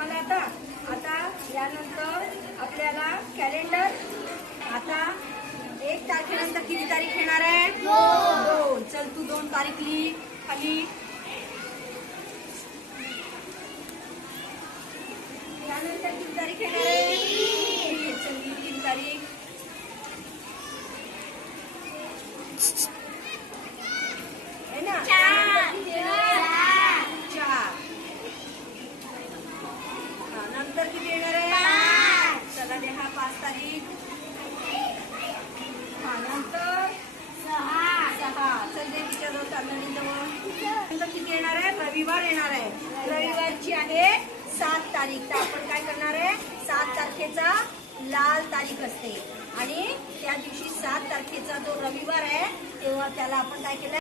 तुम्हाला आता यानंतर आपल्याला कॅलेंडर आता 1 तारखेनंतर किती तारीख येणार आहे? 2. चल तू 2 तारीख लिही खाली. यानंतर किती तारीख येणार आहे? 3. चल 3 तारीख. है ना? 4. नंतर किती येणार आहे? 5. चला लिहा 5 तारीख. नंतर 6. चल दे तिच्याजवळ चालणीजवळ. नंतर किती येणार आहे? रविवार येणार आहे. रविवारची आहे 7 तारीख. तर आपण काय करणार आहे? 7 तारखेचा लाल तारीख असते आणि त्या दिवशी 7 तारखेचा जो रविवार आहे तेव्हा त्याला आपण काय केलं?